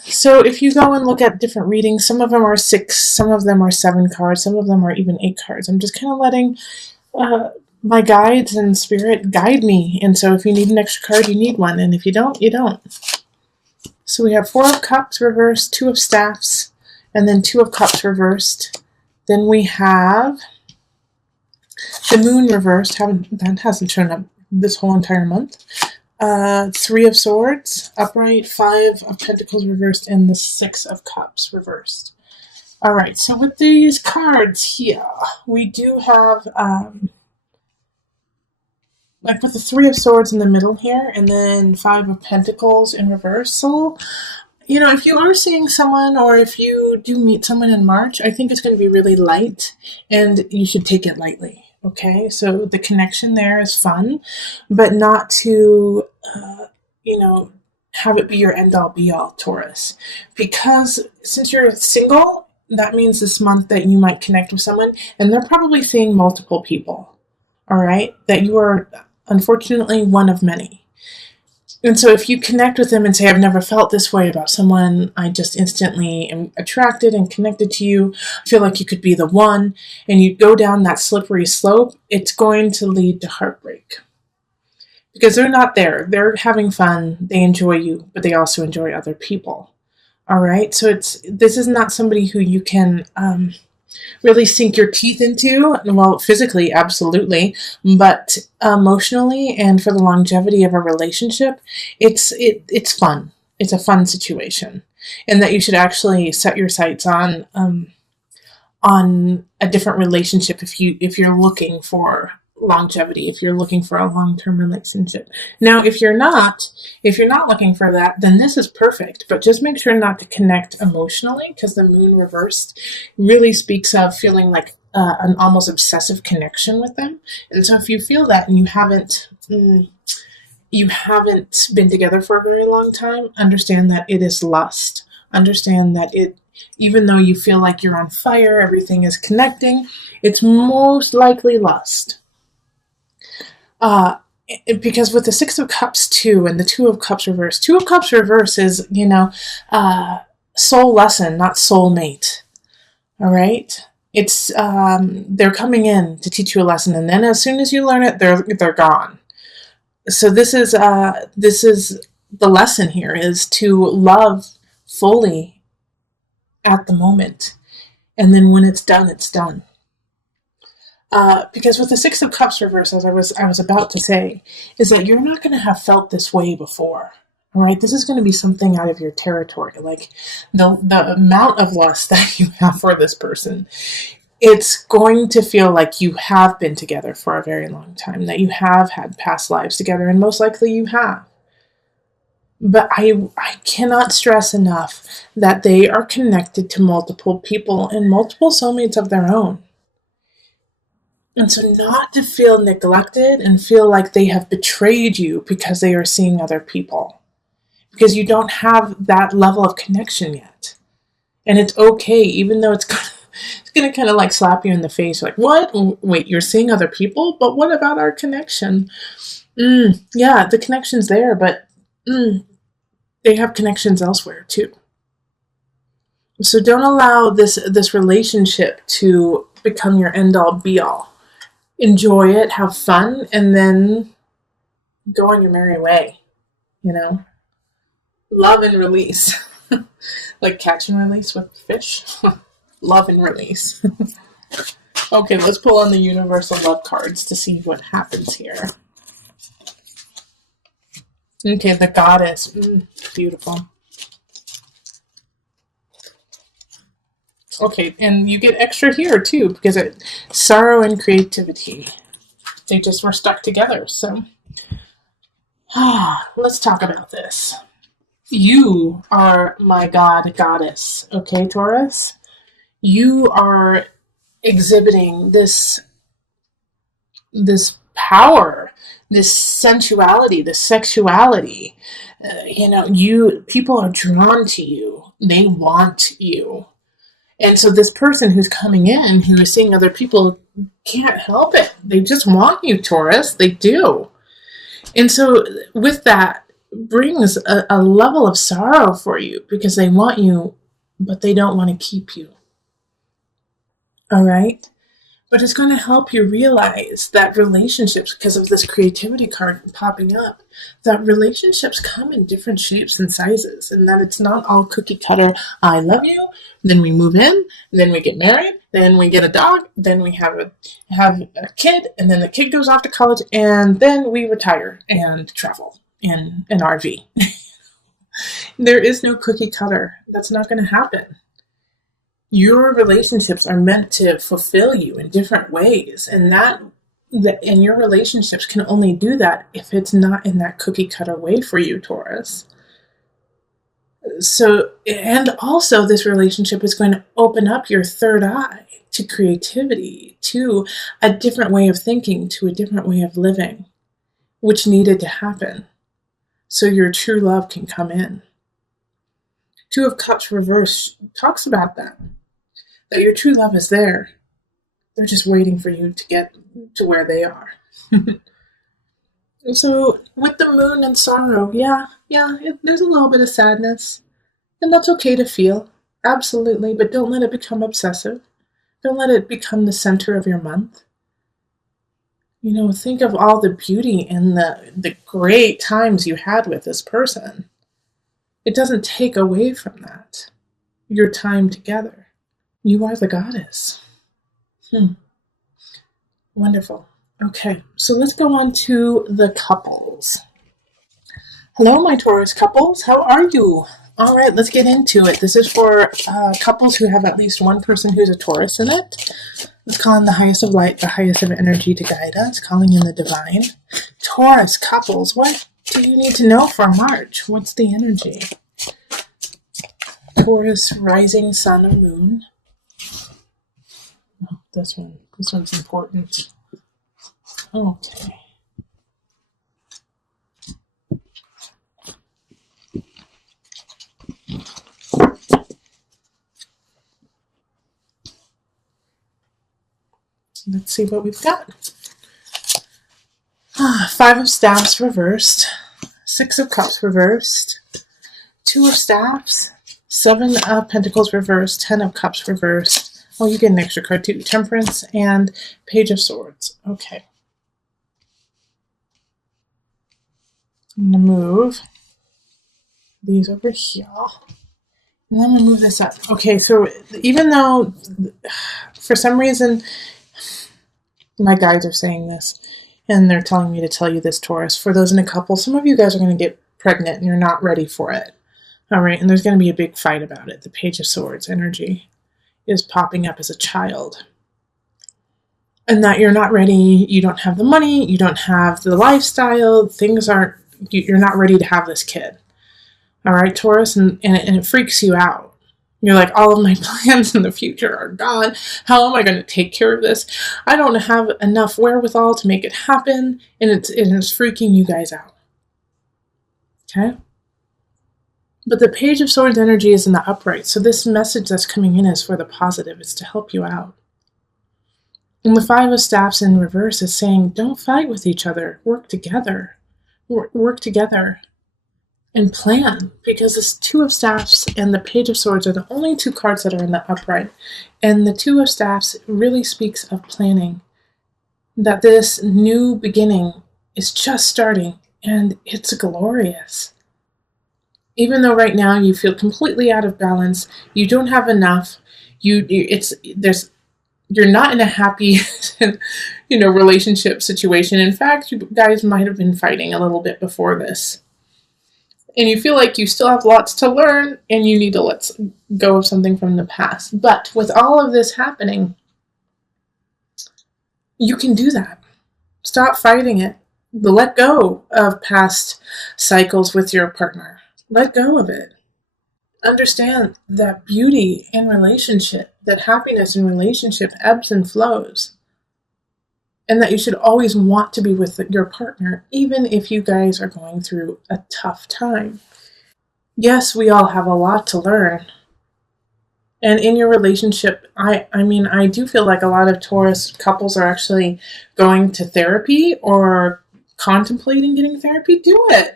So if you go and look at different readings, some of them are 6, some of them are 7 cards, some of them are even 8 cards. I'm just kind of letting my guides and spirit guide me. And so if you need an extra card, you need one. And if you don't, you don't. So we have 4 of Cups reversed, 2 of Staffs, and then 2 of Cups reversed. Then we have the Moon reversed. That hasn't shown up this whole entire month. 3 of Swords upright, 5 of Pentacles reversed, and the 6 of Cups reversed. Alright, so with these cards here, we do have, like with the 3 of Swords in the middle here, and then 5 of Pentacles in reversal. You know, if you are seeing someone, or if you do meet someone in March, I think it's going to be really light, and you should take it lightly. Okay, so the connection there is fun, but not to, have it be your end-all be-all, Taurus. Because since you're single, that means this month that you might connect with someone, and they're probably seeing multiple people, all right? That you are, unfortunately, one of many. And so if you connect with them and say, I've never felt this way about someone, I just instantly am attracted and connected to you, I feel like you could be the one, and you go down that slippery slope, it's going to lead to heartbreak. Because they're not there. They're having fun, they enjoy you, but they also enjoy other people. All right? So this is not somebody who you can really sink your teeth into. Well, physically, absolutely, but emotionally and for the longevity of a relationship, it's fun. It's a fun situation, and that you should actually set your sights on a different relationship if you're looking for longevity, if you're looking for a long-term relationship. Now, if you're not looking for that, then this is perfect, but just make sure not to connect emotionally, because the Moon reversed really speaks of feeling like an almost obsessive connection with them. And so if you feel that and you haven't been together for a very long time, understand that it is lust. Understand that even though you feel like you're on fire, everything is connecting, it's most likely lust. Because with the 6 of Cups too, and the 2 of Cups reverse, 2 of Cups reverse is, soul lesson, not soulmate. All right? It's, they're coming in to teach you a lesson, and then as soon as you learn it, they're gone. So this is the lesson here, is to love fully at the moment. And then when it's done, it's done. Because with the 6 of Cups reverse, as I was about to say, is that you're not going to have felt this way before. All right, this is going to be something out of your territory. Like the amount of lust that you have for this person, it's going to feel like you have been together for a very long time, that you have had past lives together, and most likely you have. But I cannot stress enough that they are connected to multiple people and multiple soulmates of their own. And so not to feel neglected and feel like they have betrayed you because they are seeing other people. Because you don't have that level of connection yet. And it's okay, even though it's going to kind of like slap you in the face. Like, what? Wait, you're seeing other people? But what about our connection? Yeah, the connection's there, but they have connections elsewhere too. So don't allow this relationship to become your end-all be-all. Enjoy it, have fun, and then go on your merry way, Love and release. Like catch and release with fish. Love and release. Okay, let's pull on the universal love cards to see what happens here. Okay, the Goddess. Beautiful. Okay, and you get extra here too, because sorrow and creativity. They just were stuck together, so. Let's talk about this. You are my goddess, okay, Taurus? You are exhibiting this power, this sensuality, this sexuality. People are drawn to you. They want you. And so this person who's coming in, who is seeing other people, can't help it. They just want you, Taurus. They do. And so with that, brings a level of sorrow for you because they want you, but they don't want to keep you. All right? But it's going to help you realize that relationships, because of this creativity card popping up, that relationships come in different shapes and sizes, and that it's not all cookie cutter. I love you, then we move in, then we get married, then we get a dog, then we have a kid, and then the kid goes off to college, and then we retire and travel in an RV. There is no cookie cutter. That's not going to happen. Your relationships are meant to fulfill you in different ways, and and your relationships can only do that if it's not in that cookie cutter way for you, Taurus. So, and also this relationship is going to open up your third eye to creativity, to a different way of thinking, to a different way of living, which needed to happen so your true love can come in. Two of Cups reverse talks about that your true love is there. They're just waiting for you to get to where they are. So with the moon and sorrow, there's a little bit of sadness. And that's okay to feel. Absolutely. But don't let it become obsessive. Don't let it become the center of your month. Think of all the beauty and the great times you had with this person. It doesn't take away from that. Your time together. You are the goddess. Wonderful. Okay, so let's go on to the couples. Hello, my Taurus couples. How are you? All right, let's get into it. This is for couples who have at least one person who's a Taurus in it. Let's call in the highest of light, the highest of energy to guide us, calling in the divine. Taurus couples, what do you need to know for March? What's the energy? Taurus rising sun or moon. This one's important. Okay. Let's see what we've got. Five of Staffs reversed. Six of Cups reversed. Two of Staffs. Seven of Pentacles reversed. 10 of Cups reversed. Oh, you get an extra card too. Temperance and Page of Swords. Okay. I'm going to move these over here. And then I'm going to move this up. Okay, so even though for some reason my guides are saying this, and they're telling me to tell you this, Taurus, for those in a couple, some of you guys are going to get pregnant and you're not ready for it. All right, and there's going to be a big fight about it. The Page of Swords energy is popping up as a child. And that you're not ready, you don't have the money, you don't have the lifestyle, you're not ready to have this kid. All right, Taurus, and it freaks you out. You're like, all of my plans in the future are gone. How am I going to take care of this? I don't have enough wherewithal to make it happen, and it's freaking you guys out. Okay? But the Page of Swords energy is in the upright, so this message that's coming in is for the positive. It's to help you out. And the Five of Staffs in reverse is saying, don't fight with each other. Work together. Work together and plan. Because this Two of Staffs and the Page of Swords are the only two cards that are in the upright. And the Two of Staffs really speaks of planning. That this new beginning is just starting, and it's glorious. Even though right now you feel completely out of balance, you don't have enough, you're not in a happy, relationship situation. In fact, you guys might have been fighting a little bit before this. And you feel like you still have lots to learn and you need to let go of something from the past. But with all of this happening, you can do that. Stop fighting it. Let go of past cycles with your partner. Let go of it. Understand that beauty in relationship, that happiness in relationship ebbs and flows. And that you should always want to be with your partner, even if you guys are going through a tough time. Yes, we all have a lot to learn. And in your relationship, I do feel like a lot of Taurus couples are actually going to therapy or contemplating getting therapy. Do it.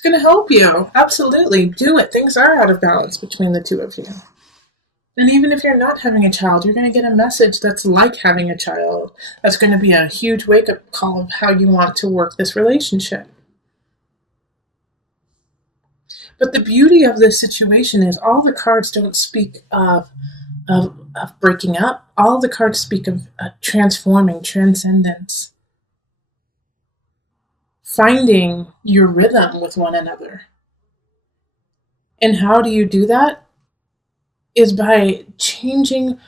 It's going to help you. Absolutely. Do it. Things are out of balance between the two of you. And even if you're not having a child, you're going to get a message that's like having a child. That's going to be a huge wake up call of how you want to work this relationship. But the beauty of this situation is all the cards don't speak of breaking up. All the cards speak of transforming, transcendence, finding your rhythm with one another. And how do you do that? Is by changing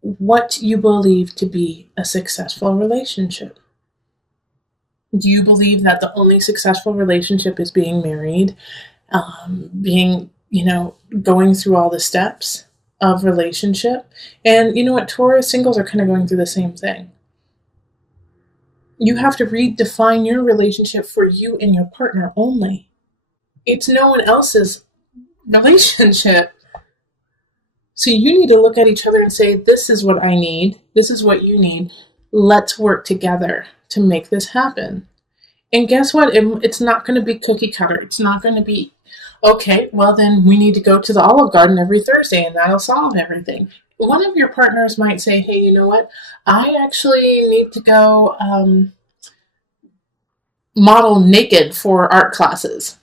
what you believe to be a successful relationship. Do you believe that the only successful relationship is being married, going through all the steps of relationship? And you know what, Taurus singles are kind of going through the same thing. You have to redefine your relationship for you and your partner only. It's no one else's relationship. So you need to look at each other and say, this is what I need. This is what you need. Let's work together to make this happen. And guess what? It's not going to be cookie cutter. It's not going to be, okay, well then we need to go to the Olive Garden every Thursday and that'll solve everything. One of your partners might say, hey, you know what? I actually need to go model naked for art classes.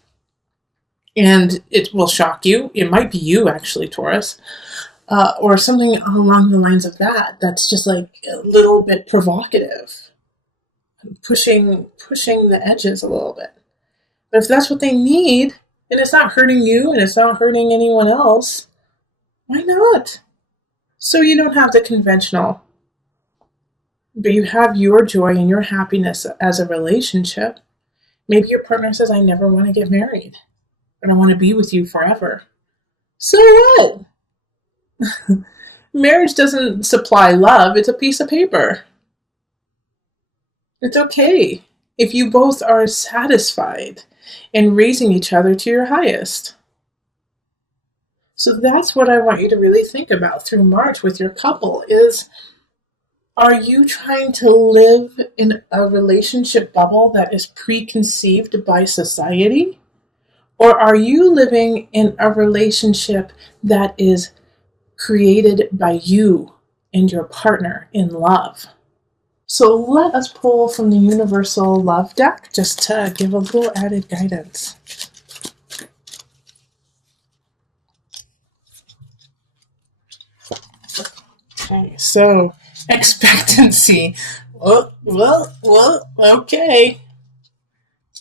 And it will shock you. It might be you, actually, Taurus. Or something along the lines of that. That's just like a little bit provocative. Pushing the edges a little bit. But if that's what they need, and it's not hurting you, and it's not hurting anyone else, why not? So you don't have the conventional, but you have your joy and your happiness as a relationship. Maybe your partner says, I never want to get married, but I want to be with you forever. So what? Marriage doesn't supply love, it's a piece of paper. It's okay if you both are satisfied and raising each other to your highest. So that's what I want you to really think about through March with your couple is, are you trying to live in a relationship bubble that is preconceived by society? Or are you living in a relationship that is created by you and your partner in love? So let us pull from the Universal Love deck just to give a little added guidance. Okay, so expectancy. Well, okay.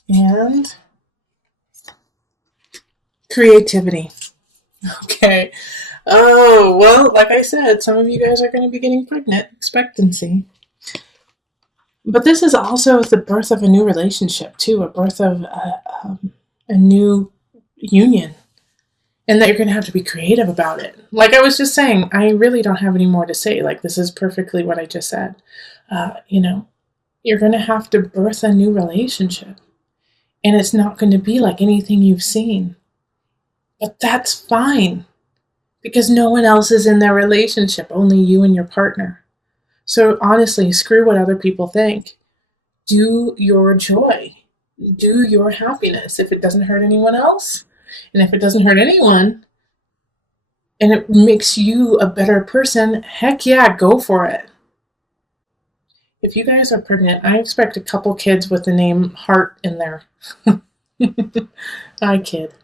And creativity. Okay. Oh, well, like I said, some of you guys are going to be getting pregnant. Expectancy. But this is also the birth of a new relationship, too. A birth of a new union. And that you're going to have to be creative about it. Like I was just saying, I really don't have any more to say. Like, this is perfectly what I just said. You're going to have to birth a new relationship. And it's not going to be like anything you've seen. But that's fine. Because no one else is in their relationship, only you and your partner. So honestly, screw what other people think. Do your joy. Do your happiness. If it doesn't hurt anyone else, and if it doesn't hurt anyone, and it makes you a better person, heck yeah, go for it. If you guys are pregnant, I expect a couple kids with the name Heart in there. I kid.